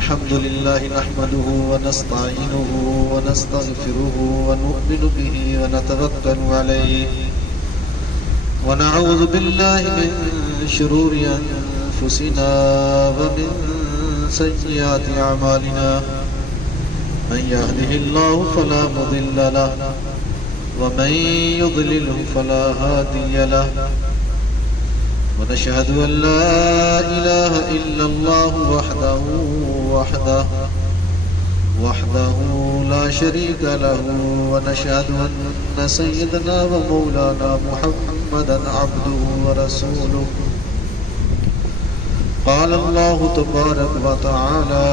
الحمد لله نحمده ونستعينه ونستغفره ونؤمن به ونتوكل عليه ونعوذ بالله من شرور أنفسنا ومن سيئات أعمالنا من يهده الله فلا مضل له ومن يضلله فلا هادي له ونشهد أن لا إله إلا الله وحده لا شريك له ونشهد أن سيدنا ومولانا محمدا عبده ورسوله قال الله تبارك وتعالى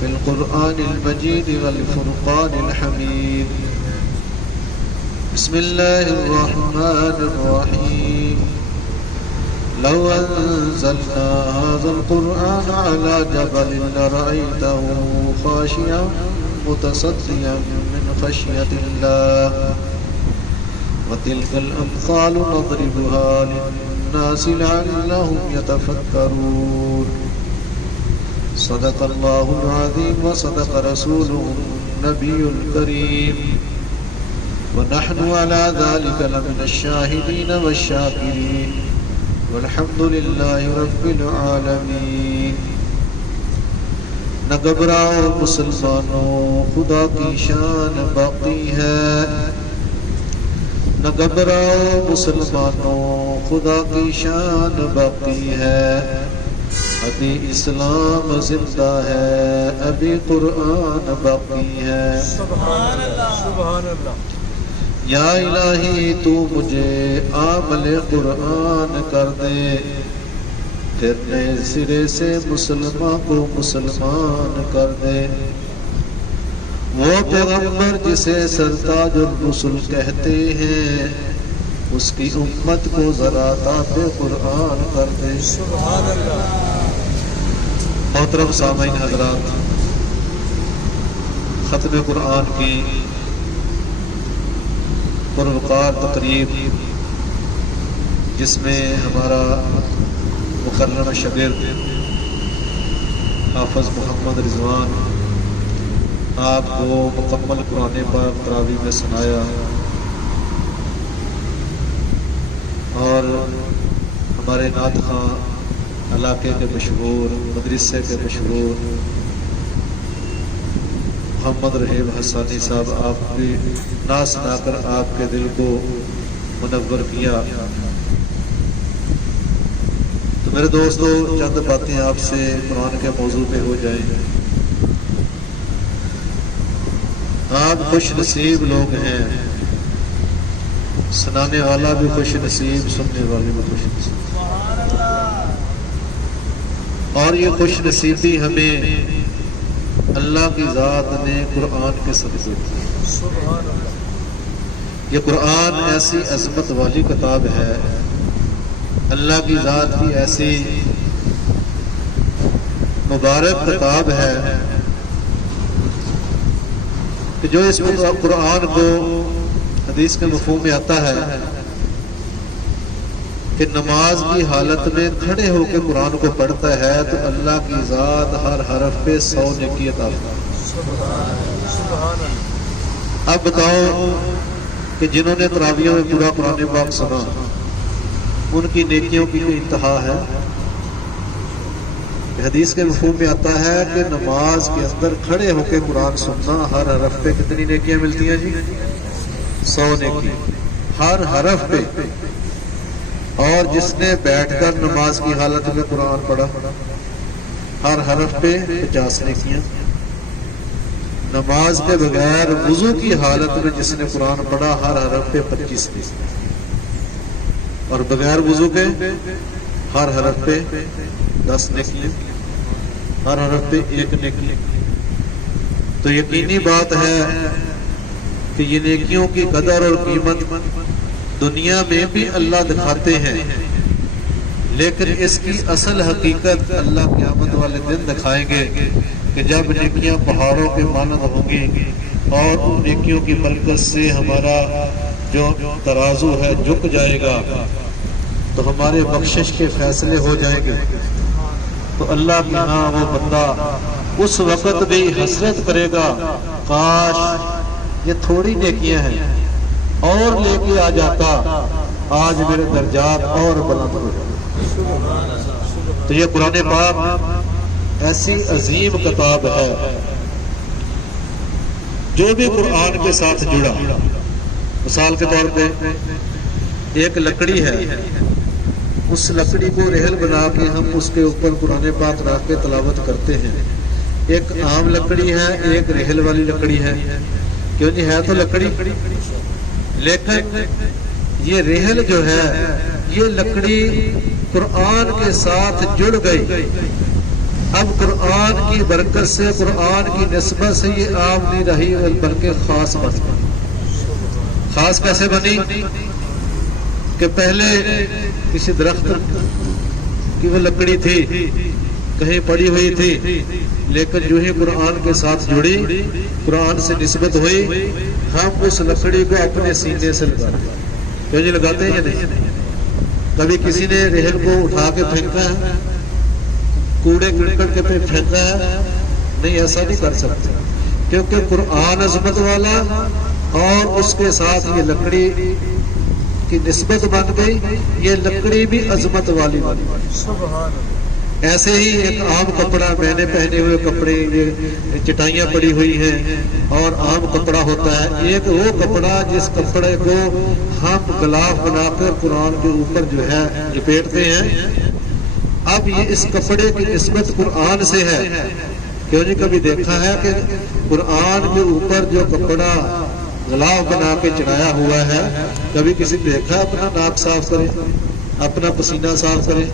في القرآن المجيد والفرقان الحميد بسم الله الرحمن الرحيم لو أنزلنا هذا القرآن على جبل لرأيته خاشعا متصدعا من خشية الله وتلك الأمثال نضربها للناس لعلهم يتفكرون صدق الله العظيم وصدق رسوله النبي الكريم ونحن على ذلك لمن الشاهدين والشاكرين والحمد لله رب العالمین۔ نہ گھبراؤ مسلمانوں خدا کی شان باقی ہے، نہ گھبراؤ مسلمانوں خدا کی شان باقی ہے، ابھی اسلام زندہ ہے، ابھی قرآن باقی ہے۔ سبحان اللہ سبحان اللہ۔ یا الہی تو مجھے عامل قرآن کر دے، پھر نئے سرے سے مسلمان کو مسلمان کر دے۔ وہ پیغمبر جسے سرتاج الرسل کہتے ہیں، اس کی امت کو ذرا تابع قرآن کر دے۔ سبحان اللہ۔ محترم سامعین حضرات، ختم قرآن کی پروقار تقریب جس میں ہمارا مکرم شاگرد حافظ محمد رضوان آپ کو مکمل قرآن پاک تراویح میں سنایا، اور ہمارے نعت خواں علاقے کے مشہور مدرسے کے مشہور محمد رحیم حسانی صاحب آپ کی نعت سنا کر آپ کے دل کو منور کیا۔ تو میرے دوستو، چند باتیں آپ سے قرآن کے موضوع پہ ہو جائیں۔ آپ خوش نصیب لوگ ہیں، سنانے والا بھی خوش نصیب، سننے والے بھی خوش نصیب، اور یہ خوش نصیبی ہمیں اللہ کی ذات نے قرآن کے صدقے دی۔ یہ قرآن ایسی عظمت والی کتاب ہے، اللہ کی ذات کی ایسی مبارک کتاب ہے کہ جو اس قرآن کو حدیث کے مفہوم میں آتا ہے کہ نماز کی حالت میں کھڑے ہو کے قرآن کو پڑھتا ہے تو اللہ کی ذات ہر حرف پہ 100 نیکی عطا فرماتی ہے۔ اب بتاؤ کہ جنہوں نے تراویحوں میں پورا قرآن پاک سنا، ان کی نیکیوں کی کوئی انتہا ہے؟ حدیث کے مفہوم میں آتا ہے کہ نماز کے اندر کھڑے ہو کے قرآن سننا، ہر حرف پہ کتنی نیکیاں ملتی ہیں جی؟ 100 نیکی ہر حرف پہ۔ اور جس نے بیٹھ کر نماز کی حالت میں قرآن پڑھا، ہر حرف پہ 50 نیکیاں۔ نماز کے بغیر وضو کی حالت میں جس نے قرآن پڑھا، ہر حرف پہ 25 نیکیاں، اور بغیر وضو کے ہر حرف پہ 10 نیکیاں، ہر حرف پہ 1 نیکی۔ تو یقینی بات ہے کہ یہ نیکیوں کی قدر اور قیمت دنیا میں بھی اللہ دکھاتے ہیں، لیکن اس کی اصل حقیقت اللہ قیامت والے دن دکھائیں گے کہ جب نیکیاں پہاڑوں کے مانند ہوں گی اور ان نیکیوں کی برکت سے ہمارا جو ترازو ہے جھک جائے گا، تو ہمارے بخشش کے فیصلے ہو جائیں گے۔ تو اللہ کے ہاں وہ بندہ اس وقت بھی حسرت کرے گا کاش یہ تھوڑی نیکیاں ہیں اور لے کے آ جاتا، آج میرے درجات اور بلند ہو جاتے۔ تو یہ قرآن پاک ایسی عظیم کتاب ہے، جو بھی قرآن کے ساتھ جڑا، مثال کے طور پہ ایک لکڑی ہے، اس لکڑی کو ریل بنا کے ہم اس کے اوپر قرآن پاک رکھ کے تلاوت کرتے ہیں۔ ایک عام لکڑی ہے، ایک ریل والی لکڑی ہے، کیوں جی ہے تو لکڑی، لیکن یہ ریل جو ہے یہ لکڑی قرآن کے ساتھ جڑ گئی۔ اب قرآن کی برکت سے، قرآن کی نسبت سے یہ عام نہیں رہی بلکہ خاص بن گئی۔ خاص کیسے بنی کہ پہلے کسی درخت کی وہ لکڑی تھی، کہیں پڑی ہوئی تھی، لیکن جو ہی قرآن کے ساتھ جڑی، قرآن سے نسبت ہوئی، ہم اس لکڑی کو اپنے سینے سے لگاتے ہیں۔ کیوں جی لگاتے ہیں یا نہیں؟ کبھی کسی نے ریل کو اٹھا کے پھینکا ہے، کوڑے کرکٹ کے پہ پھینکا ہے؟ نہیں، ایسا نہیں کر سکتے، کیونکہ قرآن عظمت والا اور اس کے ساتھ یہ لکڑی کی نسبت بن گئی، یہ لکڑی بھی عظمت والی بن گئی۔ ایسے ہی ایک عام کپڑا، میں نے پہنے ہوئے کپڑے، یہ چٹائیاں پڑی ہوئی ہیں اور عام کپڑا ہوتا ہے، ایک وہ کپڑا جس کپڑے کو ہم غلاف بنا کر قرآن کے اوپر جو ہے لپیٹتے ہیں، اب یہ اس کپڑے کی نسبت قرآن سے ہے۔ کیوں جی کبھی دیکھا ہے کہ قرآن کے اوپر جو کپڑا غلاف بنا کے چڑھایا ہوا ہے، کبھی کسی دیکھا اپنا ناک صاف کرے، اپنا پسینہ صاف کرے؟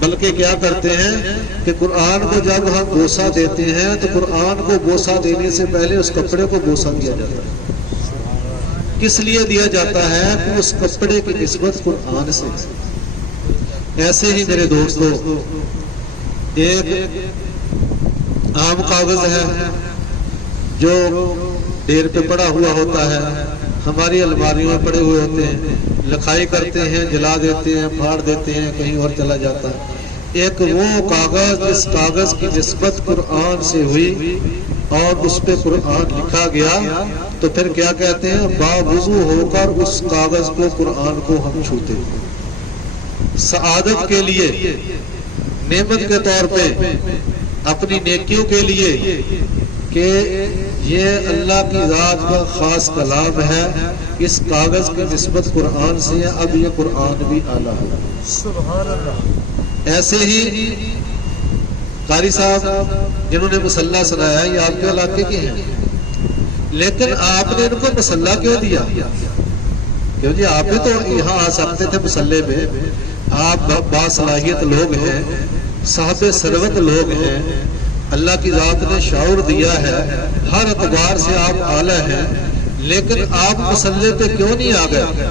بلکہ کیا کرتے ہیں کہ قرآن کو جب ہم بوسہ دیتے ہیں تو قرآن کو بوسہ دینے سے پہلے اس کپڑے کو بوسہ دیا جاتا ہے۔ کس لیے دیا جاتا ہے؟ کہ اس کپڑے کی نسبت قرآن سے۔ ایسے ہی میرے دوستو، ایک عام کاغذ ہے جو ڈیر پہ پڑا ہوا ہوتا ہے، ہماری الماریوں میں پڑے ہوئے ہوتے ہیں، لکھائی کرتے ہیں، جلا دیتے ہیں، پھاڑ دیتے ہیں، کہیں اور چلا جاتا ہے۔ ایک وہ کاغذ جس کاغذ کی نسبت قرآن سے ہوئی اور اس پہ قرآن لکھا گیا، تو پھر کیا کہتے ہیں؟ باوضو ہو کر اس کاغذ کو، قرآن کو ہم چھوتے ہیں۔ سعادت کے لیے، نعمت کے طور پہ، اپنی نیکیوں کے لیے کہ یہ اللہ کی ذات کا خاص کلام ہے، اس کاغذ کی نسبت قرآن سے ہے، اب یہ قرآن بھی اعلیٰ ہے۔ سبحان اللہ۔ ایسے ہی قاری صاحب جنہوں نے مصلی سنایا، یہ آپ کے علاقے کے ہیں، لیکن آپ نے ان کو مصلی کیوں دیا؟ کیوں جی آپ بھی تو یہاں آ سکتے تھے مصلی پہ، آپ باصلاحیت لوگ ہیں، صاحب ثروت لوگ ہیں، اللہ کی ذات نے شعور دیا ہے، ہر اعتبار سے آپ اعلیٰ ہیں، لیکن آپ مصلی پہ کیوں نہیں آ گئے؟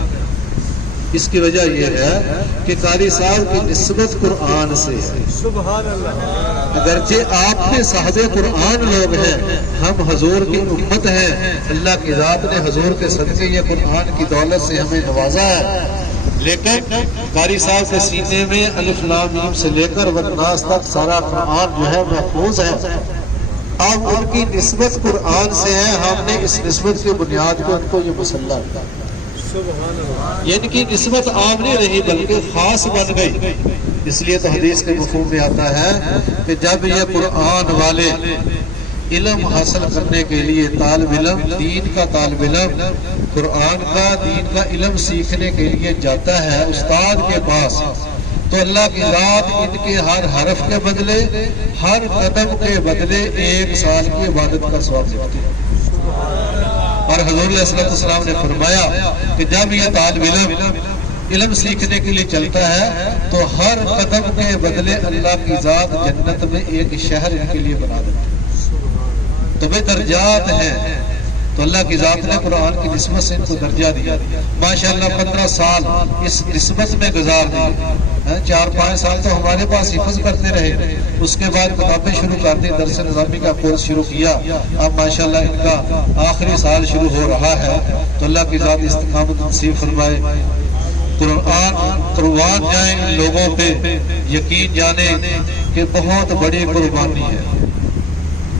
اس کی وجہ یہ ہے کہ قاری صاحب کی نسبت قرآن سے ہے۔ سبحان اللہ۔ اگرچہ آپ بھی صاحب قرآن لوگ ہیں، ہم حضور کی امت ہیں، اللہ کی ذات نے حضور کے صدقے یہ قرآن کی دولت سے ہمیں نوازا ہے، لیکن قاری صاحب کے سینے میں الف لام میم سے لے کر والناس تک سارا قرآن جو ہے محفوظ ہے۔ اب ان کی نسبت قرآن سے ہے، ہم نے اس نسبت کی بنیاد پہ ان کو یہ مصلی دیا۔ یہ ان کی نسبت عام نہیں رہی بلکہ خاص بن گئی۔ اس لیے تو حدیث کے مفہوم میں آتا ہے کہ جب یہ قرآن والے علم حاصل کرنے کے لیے طالب علم، دین کا طالب علم، قرآن کا، دین کا علم سیکھنے کے لیے جاتا ہے استاد کے پاس، تو اللہ کی ذات ان کے ہر حرف کے بدلے، ہر قدم کے بدلے 1 سال کی عبادت کا ثواب دیتے ہیں۔ اور حضور علیہ السلام نے فرمایا کہ جب یہ طالب علم سیکھنے کے لیے چلتا ہے تو ہر قدم کے بدلے اللہ کی ذات جنت میں ایک شہر ان کے لیے بنا دیتے ہیں۔ تو بے درجات ہیں، تو اللہ کی ذات نے قرآن کی نسبت سے ان کو درجہ دیا۔ ماشاءاللہ 15 سال اس نسبت میں گزار دیے، 4-5 سال تو ہمارے پاس حفظ کرتے رہے، اس کے بعد کتابیں شروع کر دی، درس نظامی کا کورس شروع کیا، اب ماشاءاللہ ان کا آخری سال شروع ہو رہا ہے۔ تو اللہ کی ذات استقامت نصیب فرمائے، قربان جائیں ان لوگوں پہ، یقین جانے کہ بہت بڑی قربانی ہے،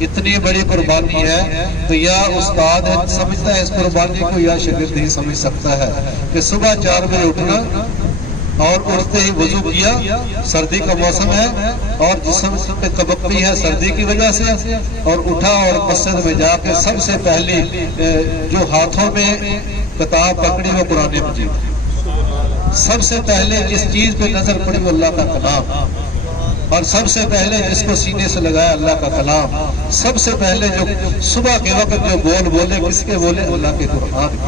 اتنی بڑی قربانی ہے تو یا استاد سمجھتا ہے اس قربانی کو یا شاگرد ہی سمجھ سکتا ہے کہ صبح 4 بجے اٹھنا اور اٹھتے ہی وضو کیا، سردی کا موسم ہے اور جسم پہ کبکتی ہے سردی کی وجہ سے، اور اٹھا اور مسجد میں جا کے سب سے پہلی جو ہاتھوں میں کتاب پکڑی وہ قرآن مجید، سب سے پہلے جس چیز پہ نظر پڑی وہ اللہ کا کلام، اور سب سے پہلے جس کو سینے سے لگایا اللہ کا کلام، سب سے پہلے جو صبح کے وقت جو بول بولے کس کے بولے؟ اللہ کے قرآن کے۔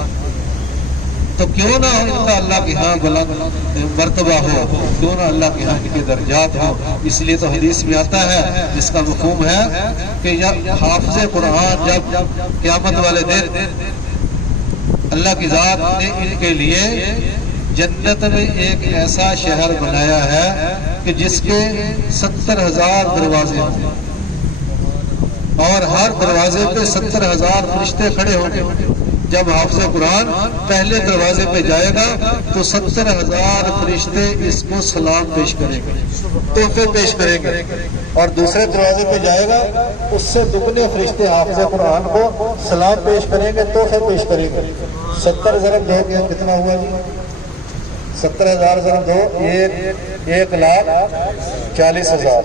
تو کیوں نہ ان کا اللہ کے ہاں بلند مرتبہ ہو، کیوں نہ اللہ کے ہاں ان کے درجات ہو۔ اس لیے تو حدیث میں آتا ہے جس کا مفہوم ہے کہ حافظ قرآن جب قیامت والے دن اللہ کی ذات نے ان کے لیے جنت میں ایک ایسا شہر بنایا ہے کہ جس کے 70,000 دروازے ہوں اور ہر دروازے پہ 70,000 فرشتے کھڑے ہوں گے۔ جب حافظ قرآن پہلے دروازے پہ جائے گا تو 70,000 فرشتے اس کو سلام پیش کریں گے، تحفے پیش کریں گے، اور دوسرے دروازے پہ جائے گا اس سے دگنے فرشتے حافظ قرآن کو سلام پیش کریں گے، تحفے پیش کریں گے۔ 70 ضرب 2 کتنا ہوا جی؟ 70,000 ضرب 2 1,40,000۔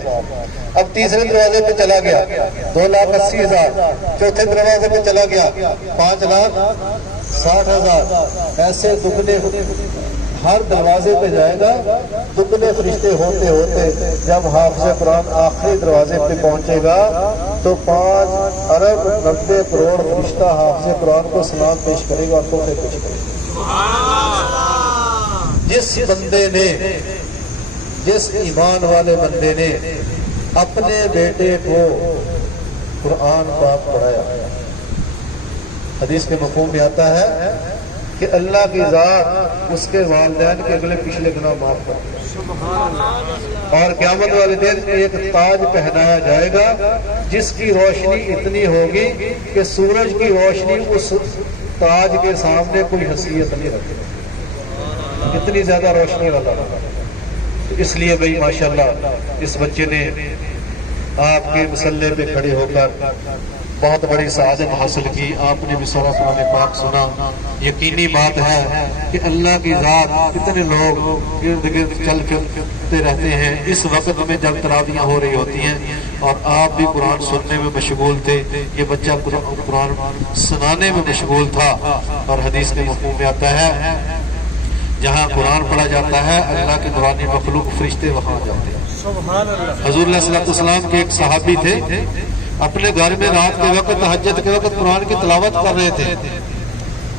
اب تیسرے دروازے پہ چلا گیا 2,80,000، چوتھے دروازے پہ چلا گیا 5,60,000۔ ایسے دگنے ہر دروازے پہ جائے گا، دگنے فرشتے ہوتے ہوتے جب حافظ قرآن آخری دروازے پہ پہنچے گا تو 5 ارب 90 کروڑ فرشتہ حافظ قرآن کو سلام پیش کرے گا اور تحفے پیش کرے گا۔ جس بندے نے، جس ایمان والے بندے نے اپنے بیٹے کو قرآن پاک پڑھایا، حدیث کے مفہوم میں آتا ہے کہ اللہ کی ذات اس کے والدین کے اگلے پچھلے گناہ معاف کر، اور قیامت والے دن ایک تاج پہنایا جائے گا جس کی روشنی اتنی ہوگی کہ سورج کی روشنی اس تاج کے سامنے کوئی حیثیت نہیں رکھے، اتنی زیادہ روشنی والا۔ اس لیے بھائی ماشاءاللہ اس بچے نے آپ کے مسلح پہ کھڑے ہو کر بہت بڑی سعادت حاصل کی۔ آپ نے بھی سورہ قرآن پاک سنا، یقینی بات ہے کہ اللہ کی ذات کتنے لوگ ارد گرد چل پھرتے رہتے ہیں اس وقت میں جب تراویحیں ہو رہی ہوتی ہیں، اور آپ بھی قرآن سننے میں مشغول تھے، یہ بچہ قرآن سنانے میں مشغول تھا۔ اور حدیث کے مفہوم میں آتا ہے جہاں قرآن پڑھا جاتا ہے اللہ کے نورانی مخلوق فرشتے وہاں جاتے ہیں۔ حضور علیہ السلام کے ایک صحابی تھے، اپنے گھر میں رات کے وقت تہجد کے وقت قرآن کی تلاوت کر رہے تھے،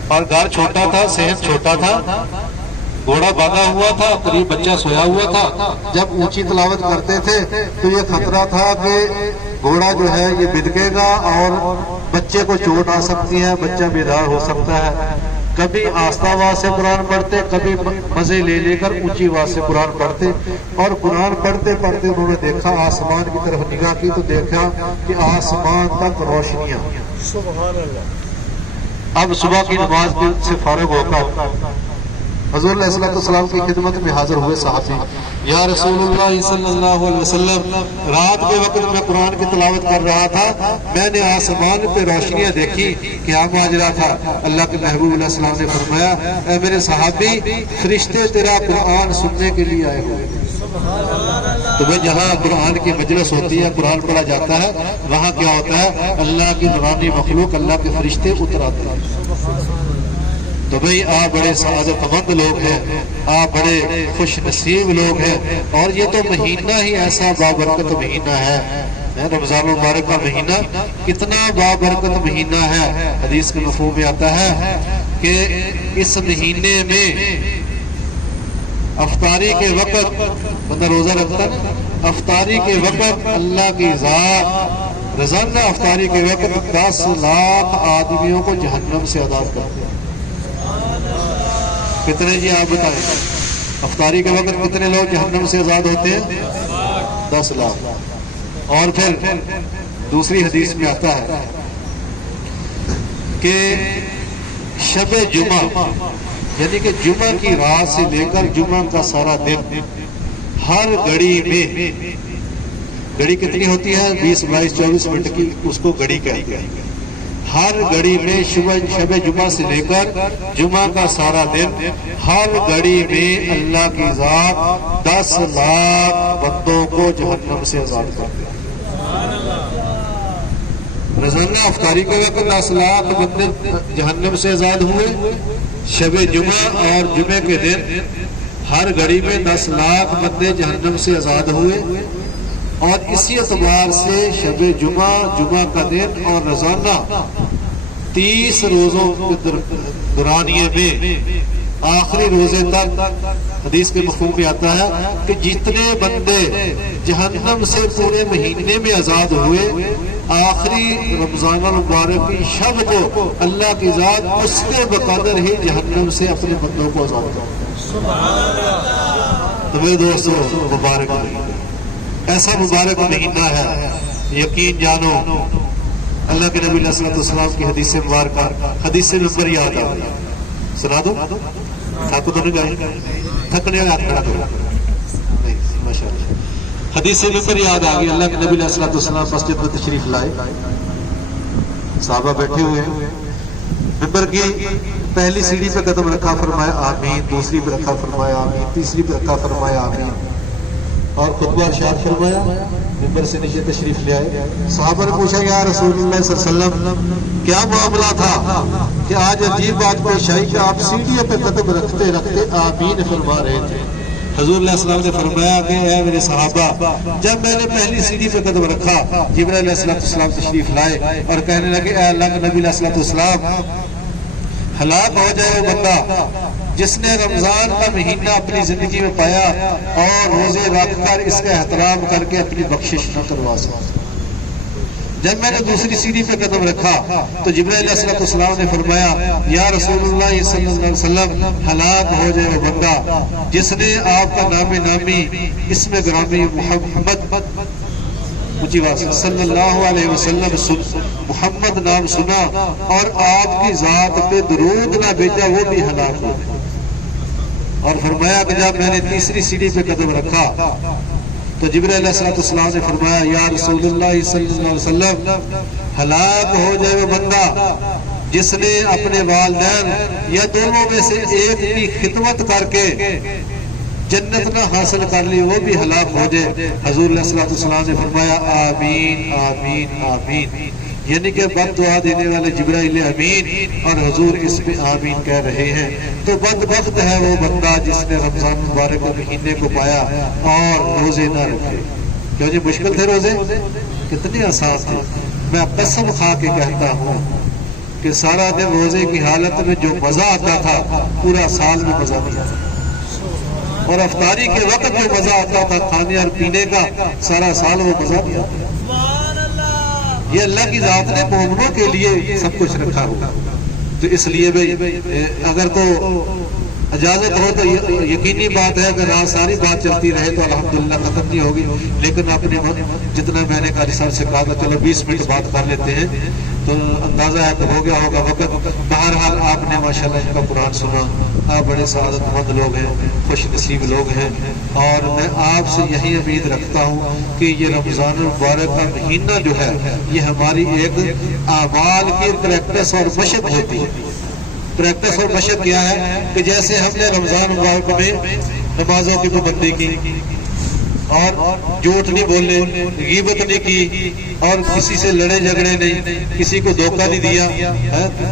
اور گھر چھوٹا تھا، صحن چھوٹا تھا، گھوڑا باندھا ہوا تھا، قریب بچہ سویا ہوا تھا۔ جب اونچی تلاوت کرتے تھے تو یہ خطرہ تھا کہ گھوڑا جو ہے یہ بدکے گا اور بچے کو چوٹ آ سکتی ہے، بچہ بیدار ہو سکتا ہے۔ کبھی آہستہ آواز سے قرآن پڑھتے، کبھی مزے لے لے کر اونچی آواز سے قرآن پڑھتے، اور قرآن پڑھتے پڑھتے انہوں نے دیکھا، آسمان کی طرف نگاہ کی تو دیکھا کہ آسمان تک روشنیاں۔ اب صبح کی نماز سے فارغ ہو کر حضور علیہ السلام کی خدمت میں حاضر ہوئے صحابی، یا رسول اللہ صلی اللہ علیہ وسلم، رات کے وقت میں قرآن کی تلاوت کر رہا تھا، میں نے آسمان پہ روشنیاں دیکھی، کیا ماجرا تھا؟ اللہ کے محبوب علیہ السلام نے فرمایا، اے میرے صحابی، فرشتے تیرا قرآن سننے کے لیے آئے ہوئے۔ تو وہ جہاں قرآن کی مجلس ہوتی ہے، قرآن پڑھا جاتا ہے، وہاں کیا ہوتا ہے؟ اللہ کی نورانی مخلوق، اللہ کے فرشتے اتر آتے ہیں۔ تو بھئی آپ بڑے سعادت مند لوگ ہیں، آپ بڑے خوش نصیب لوگ ہیں، اور یہ تو مہینہ ہی ایسا بابرکت مہینہ ہے، رمضان المبارک کا مہینہ کتنا بابرکت مہینہ ہے۔ حدیث کے مفہوم میں آتا ہے کہ اس مہینے میں افطاری کے وقت، بندہ روزہ رکھتا ہے، افطاری کے وقت اللہ کی ذات روزانہ افطاری کے وقت 10 لاکھ آدمیوں کو جہنم سے آزاد کرتے ہیں۔ کتنے جی آپ بتائیں، افطاری کے وقت کتنے لوگ جہنم سے آزاد ہوتے ہیں؟ 10 لاکھ۔ اور پھر دوسری حدیث میں آتا ہے کہ شب جمعہ، یعنی کہ جمعہ کی رات سے لے کر جمعہ کا سارا دن، ہر گھڑی میں گھڑی کتنی ہوتی ہے؟ 20 22 24 منٹ کی، اس کو گھڑی کہتے ہیں۔ ہر گھڑی میں شب جمعہ سے لے کر جمعہ کا سارا دن، ہر گھڑی میں اللہ کی ذات 10 لاکھ بندوں کو جہنم سے آزاد کرتے ہیں۔ روزانہ افطاری کے وقت 10 لاکھ بندے جہنم سے آزاد ہوئے، شب جمعہ اور جمعے کے دن ہر گھڑی میں 10 لاکھ بندے جہنم سے آزاد ہوئے، اور اسی اعتبار سے شب جمعہ، جمعہ کا دن اور روزانہ 30 روزوں کے دورانیے میں آخری روزے تک حدیث کے مفہوم میں آتا ہے کہ جتنے بندے جہنم سے پورے مہینے میں آزاد ہوئے، آخری رمضان المبارک کی شب کو اللہ کی ذات اس کے بقدر ہی جہنم سے اپنے بندوں کو آزاد کرتا ہے۔ تو میرے دوستو، مبارک ایسا مبارک مہینہ ہے، یقین جانو اللہ کے نبی علیہ السلام کی حدیث مبارکہ، حدیث نمبر یاد آ گئی، سنا دو؟ تھک تو نہیں گئے؟ تھکنے کا کھڑا کرو، ماشاء اللہ۔ حدیث نمبر یاد آ گئی، اللہ کے نبی علیہ السلام مسجد میں تشریف لائے، صحابہ بیٹھے ہوئے ہیں، ممبر کی پہلی سیڑھی پہ قدم رکھا، فرمایا آمین، دوسری پہ رکھا، فرمایا آمین، تیسری پہ رکھا، فرمایا آمین، اور خطبہ ارشاد فرمایا، ممبر سے نیچے تشریف لے آئے۔ صحابہ نے پوچھا یا رسول اللہ صلی اللہ علیہ وسلم کیا معاملہ تھا کہ آج عجیب بات پیش آئی کہ آپ سیڑھیوں پہ قدم رکھتے رکھتے آمین فرما رہے تھے؟ حضور علیہ السلام نے فرمایا کہ اے میرے صحابہ، جب میں نے پہلی سیڑھی پہ قدم رکھا، جبرائیل علیہ السلام تشریف لائے اور کہنے لگے اے اللہ کے نبی علیہ السلام، ہلاک ہو جائے وہ بندہ جس نے رمضان کا مہینہ اپنی زندگی میں پایا اور روزے رکھ کر اس کا احترام کر کے اپنی بخشش نہ کروا سکا۔ جب میں نے دوسری سیڑھی پہ قدم رکھا تو جبرائیل علیہ السلام نے فرمایا یا رسول اللہ صلی اللہ علیہ وسلم، ہلاک ہو جائے وہ بندہ جس نے آپ کا نام نامی اسم گرامی محمد صلی اللہ علیہ وسلم محمد نام سنا اور آپ کی ذات پہ درود نہ بھیجا، وہ بھی ہلاک ہو گیا۔ اور فرمایا کہ جب میں نے تیسری سیڑھی پہ قدم رکھا تو جبرائیل علیہ السلام نے فرمایا یا رسول اللہ صلی اللہ علیہ وسلم، ہلاک ہو جائے وہ بندہ جس نے اپنے والدین یا دونوں میں سے ایک کی خدمت کر کے جنت نہ حاصل کر لی، وہ بھی ہلاک ہو جائے۔ حضور علیہ السلام نے فرمایا آمین آمین آمین، یعنی کہ بد دعا دینے والے جبرائیل امین اور حضور اس میں آمین کہہ رہے ہیں۔ تو بدبخت ہے وہ بندہ جس نے رمضان مبارک مہینے کو پایا اور روزے نہ رکھے۔ کیوں جی مشکل تھے روزے؟ کتنے آسان تھے۔ میں قسم کھا کے کہتا ہوں کہ سارا دن روزے کی حالت میں جو مزہ آتا تھا پورا سال میں مزہ نہیں آتا، اور افطاری کے وقت جو مزہ آتا تھا کھانے اور پینے کا سارا سال وہ مزہ نہیں آتا۔ یہ اللہ کی ذات نے مومنوں کے لیے سب کچھ رکھا ہوگا، تو اس لیے بھائی اگر تو اجازت ہو تو یقینی بات ہے کہ رات ساری بات چلتی رہے تو الحمدللہ ختم نہیں ہوگی، لیکن اپنے جتنا میں نے قاری صاحب سے کہا تھا چلو 20 منٹ بات کر لیتے ہیں، تو اندازہ ہے کہ ہو گیا ہوگا وقت۔ بہرحال آپ نے ماشاءاللہ ان کا قرآن سنا، آپ بڑے سعادت مند لوگ ہیں، خوش نصیب لوگ ہیں، اور میں آپ سے یہی امید رکھتا ہوں کہ یہ رمضان المبارک کا مہینہ جو ہے یہ ہماری ایک اعمال کی پریکٹس اور مشق ہوتی ہے۔ پریکٹس اور مشق کیا ہے کہ جیسے ہم نے رمضان مبارک میں نمازوں کی پابندی کی اور جھوٹ نہیں بولے، غیبت نہیں کی، اور کسی سے لڑے جھگڑے نہیں، کسی کو دھوکہ نہیں دیا،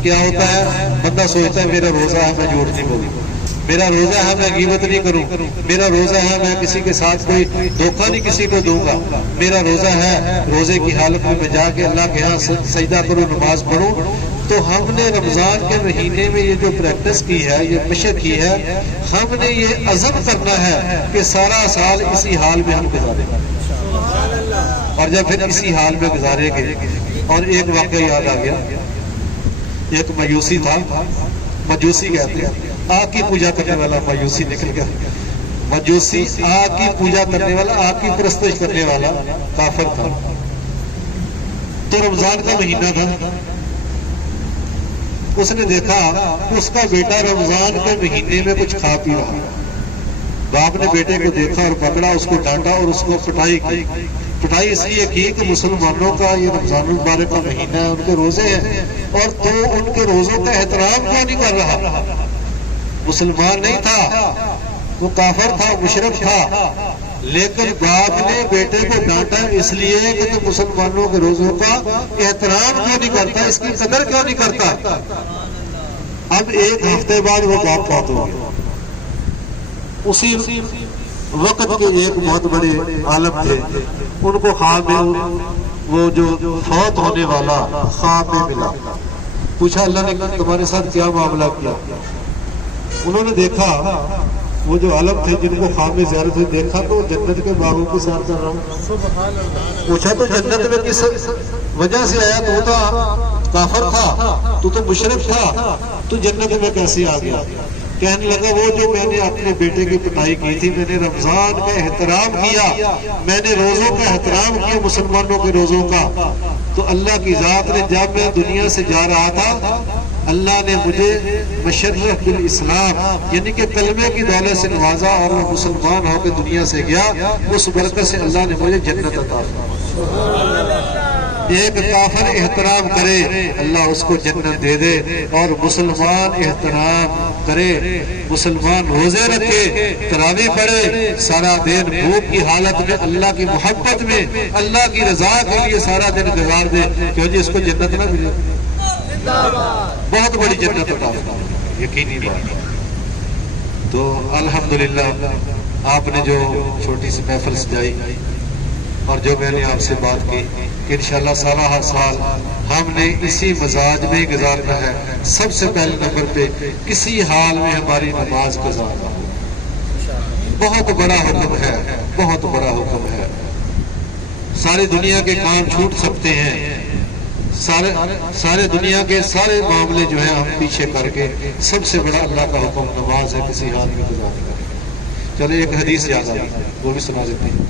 کیا ہوتا ہے بندہ سوچتا ہے میرا روزہ ہے میں جھوٹ نہیں بولوں، میرا روزہ ہے میں غیبت نہیں کروں، میرا روزہ ہے میں کسی کے ساتھ کوئی دھوکہ نہیں کسی کو دوں گا، میرا روزہ ہے روزے کی حالت میں جا کے اللہ کے ہاں سجدہ کروں، نماز پڑھوں۔ تو ہم نے رمضان کے مہینے میں یہ جو پریکٹس کی ہے، یہ مشق کی ہے، ہم نے یہ عزم کرنا ہے کہ سارا سال اسی حال میں ہم گزاریں گے، اور جب پھر اسی حال میں گزاریں گے۔ اور ایک واقعہ یاد آ گیا، ایک مجوسی تھا، مجوسی کہتے ہیں آگ کی پوجا کرنے والا، مجوسی نکل گیا، مجوسی آگ کی پوجا کرنے والا، آگ کی پرستش کرنے والا کافر تھا۔ تو رمضان کا مہینہ تھا، اس نے دیکھا اس کا بیٹا رمضان کے مہینے میں کچھ کھا پی رہا۔ باپ نے بیٹے کو دیکھا اور پکڑا، اس کو ڈانٹا اور اس کو پٹائی کی پٹائی اس لیے کی کہ مسلمانوں کا یہ رمضان المبارک کا مہینہ ہے، ان کے روزے ہیں، اور تو ان کے روزوں کا احترام کیوں نہیں کر رہا؟ مسلمان نہیں تھا، وہ کافر تھا، مشرک تھا، لیکن باپ نے بیٹے کو ڈانٹا اس لیے کہ تو مسلمانوں کے روزوں کا احترام کیوں نہیں کرتا، اس کی قدر کیوں نہیں کرتا؟ اب ایک ہفتے بعد وہ باپ فوت ہو گیا۔ اسی وقت کے ایک بہت بڑے عالم تھے، ان کو خواب میں وہ جو فوت ہونے والا خواب میں ملا۔ پوچھا اللہ نے تمہارے ساتھ کیا معاملہ کیا؟ انہوں نے دیکھا وہ جو عالم تھے جن کو خواب میں زیارت ہوئی، دیکھا تو جنت کے باغوں کے ساتھ کر رہا ہوں۔ پوچھا تو جنت میں کس وجہ سے آیا؟ تو وہ تو کافر تھا، تو مشرک تھا، تو جنت میں کیسے آ گیا؟ کہنے لگا وہ جو میں نے اپنے بیٹے کی پٹائی کی تھی، میں نے رمضان کا احترام کیا، میں نے روزوں کا احترام کیا، مسلمانوں کے روزوں کا، تو اللہ کی ذات نے جب میں دنیا سے جا رہا تھا اللہ نے مجھے مشرف بالاسلام یعنی کہ کلمے کی دولت سے نوازا، اور میں مسلمان ہو کے دنیا سے گیا، اس برکت سے اللہ نے مجھے جنت عطا فرمائی۔ ایک کافر احترام کرے اللہ اس کو جنت دے دے، اور مسلمان احترام کرے، مسلمان روزے رکھے، تراویح پڑھے، سارا دن بھوک کی حالت میں اللہ کی محبت میں اللہ کی رضا کے لیے سارا دن گزار دے، کیوں جی اس کو جنت نہ ملے؟ بہت بڑی جنت عطا فرمائے، یقینی بات۔ تو الحمدللہ آپ نے جو چھوٹی سی محفل سجائی اور جو میں نے آپ سے بات کی کہ انشاءاللہ سالہ ہر سال ہم نے اسی مزاج میں گزارنا ہے۔ سب سے پہلے نمبر پہ کسی حال میں ہماری نماز گزارنا بہت بڑا حکم ہے، بہت بڑا حکم ہے۔ ساری دنیا کے کام چھوٹ سکتے ہیں، سارے دنیا کے سارے معاملے جو ہیں ہم پیچھے کر کے سب سے بڑا اللہ کا حکم نماز ہے، کسی حال میں گزارنا۔ چلو ایک حدیث یاد آئی، وہ بھی سنا دیتے ہیں۔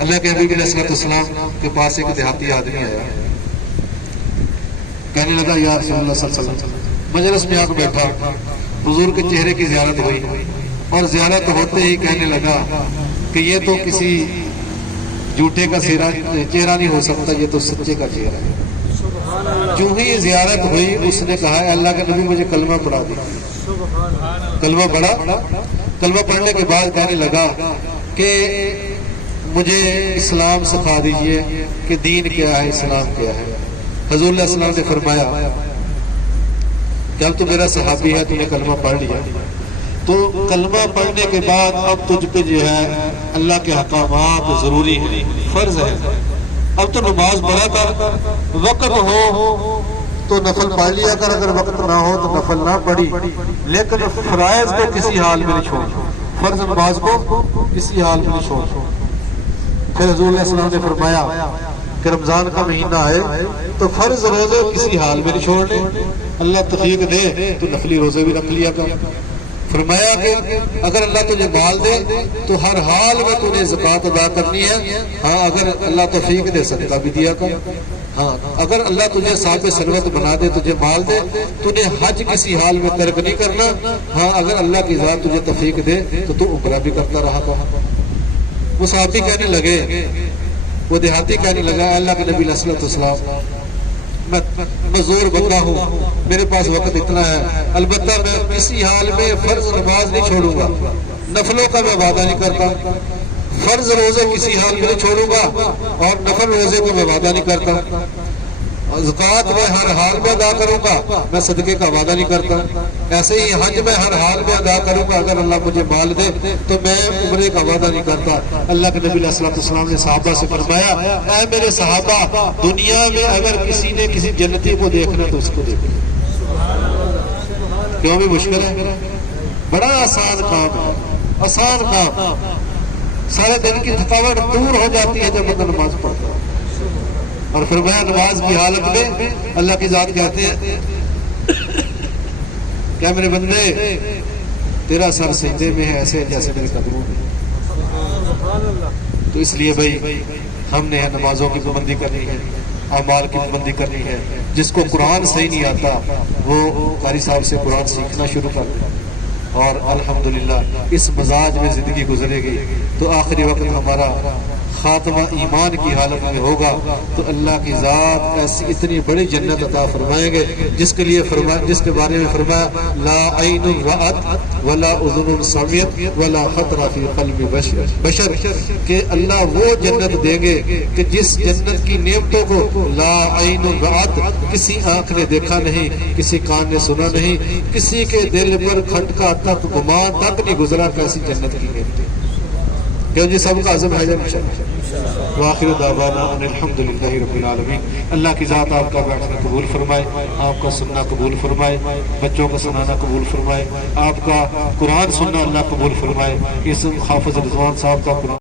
اللہ کے حبیب علیہ السلام کے پاس ایک دیہاتی آدمی آیا، کہنے لگا یا رسول اللہ صلی اللہ علیہ وسلم، مجلس میں آ کے بیٹھا، حضور کے چہرے کی زیارت ہوئی، اور زیارت ہوتے ہی کہنے لگا کہ یہ تو کسی جھوٹے کا چہرہ نہیں ہو سکتا، یہ تو سچے کا چہرہ ہے۔ جو ہی زیارت ہوئی اس نے کہا اللہ کے نبی مجھے کلمہ پڑھا دیا۔ کلمہ پڑھا، کلمہ پڑھنے کے بعد کہنے لگا کہ مجھے اسلام سکھا دیجئے کہ دین کیا ہے، اسلام کیا ہے۔ حضور علیہ السلام نے فرمایا کہ اب تو میرا صحابی ہے، تو نے کلمہ پڑھ لیا، تو کلمہ پڑھنے کے بعد اب تجھ پہ جو ہے اللہ کے احکامات ضروری ہیں، فرض ہے۔ اب تو نماز پڑھا کر، وقت ہو تو نفل پڑھ لیا کر، اگر وقت نہ ہو تو نفل نہ پڑھی، لیکن فرائض کو کسی حال میں نہیں چھوڑ، فرض نماز کو کسی حال میں نہیں چھوڑ۔ پھر حضور علیہ السلام نے فرمایا کہ رمضان کا مہینہ آئے تو فرض روزے کسی حال میں نہیں چھوڑنے، اللہ توفیق دے تو نفلی روزے بھی رکھ لیا کر۔ فرمایا کہ اگر اللہ تجھے مال دے تو ہر حال میں تجھے زکوٰۃ ادا کرنی ہے، ہاں اگر اللہ توفیق دے صدقہ بھی دیا کر، ہاں اگر اللہ تجھے صاحب ثروت بنا دے، تجھے مال دے، تجھے حج کسی حال میں ترک نہیں کرنا، ہاں اگر اللہ کی ذات تجھے توفیق دے تو تو عمرہ بھی کرتا رہا کر۔ وہ صحابی کہنے لگے، وہ دیہاتی کہنے لگا اللہ کے نبی علیہ السلام میں مزدور بندہ ہوں، میرے پاس وقت اتنا ہے، البتہ میں کسی حال میں فرض نماز نہیں چھوڑوں گا، نفلوں کا میں وعدہ نہیں کرتا، فرض روزے کسی حال میں نہیں چھوڑوں گا، اور نفل روزے کو میں وعدہ نہیں کرتا، زکوٰۃ میں ہر حال میں ادا کروں گا، میں صدقے کا وعدہ نہیں کرتا، ایسے ہی حج میں ہر حال میں ادا کروں گا، اگر اللہ مجھے مال دے تو میں عمرے کا وعدہ نہیں کرتا۔ اللہ کے نبی علیہ السلام نے صحابہ سے فرمایا اے میرے صحابہ، دنیا میں اگر کسی نے کسی جنتی کو دیکھنا تو اس کو دیکھنا، کیوں بھی مشکل ہے، بڑا آسان کام ہے، آسان کام، سارے دن کی تھکاوٹ دور ہو جاتی ہے جب بندہ نماز پڑھتا ہے۔ اور فرمایا نماز کی حالت میں اللہ کی ذات کہتے ہیں کیا میرے بندے تیرا سر سجدے میں ہے ایسے جیسے میرے قدموں میں۔ تو اس لیے بھائی ہم نے نمازوں کی پابندی کرنی ہے، اعمال کی پابندی کرنی ہے۔ جس کو قرآن صحیح نہیں آتا وہ قاری صاحب سے قرآن سیکھنا شروع کر دے، اور الحمدللہ اس مزاج میں زندگی گزرے گی تو آخری وقت ہمارا خاتمہ ایمان کی حالت میں ہوگا تو اللہ کی ذات ایسی اتنی بڑی جنت عطا فرمائیں گے جس کے لیے جس کے بارے میں فرمایا لا عین رأت ولا اذن سمعت ولا خطر فی قلب بشر کہ اللہ وہ جنت دیں گے کہ جس جنت کی نعمتوں کو لا عین رأت کسی آنکھ نے دیکھا نہیں، کسی کان نے سنا نہیں، کسی کے دل پر کھٹکا تک گمان تک نہیں گزرا کہ ایسی جنت کی نعمتیں کیوں جی سب کا عزم ہے جب انشاءاللہ۔ وآخر دعوانا ان الحمدللہ رب العالمین۔ اللہ کی ذات آپ کا بیٹھنا قبول فرمائے، آپ کا سننا قبول فرمائے، بچوں کا سنانا قبول فرمائے، آپ کا قرآن سننا اللہ قبول فرمائے۔ اس حافظ رضوان صاحب کا قرآن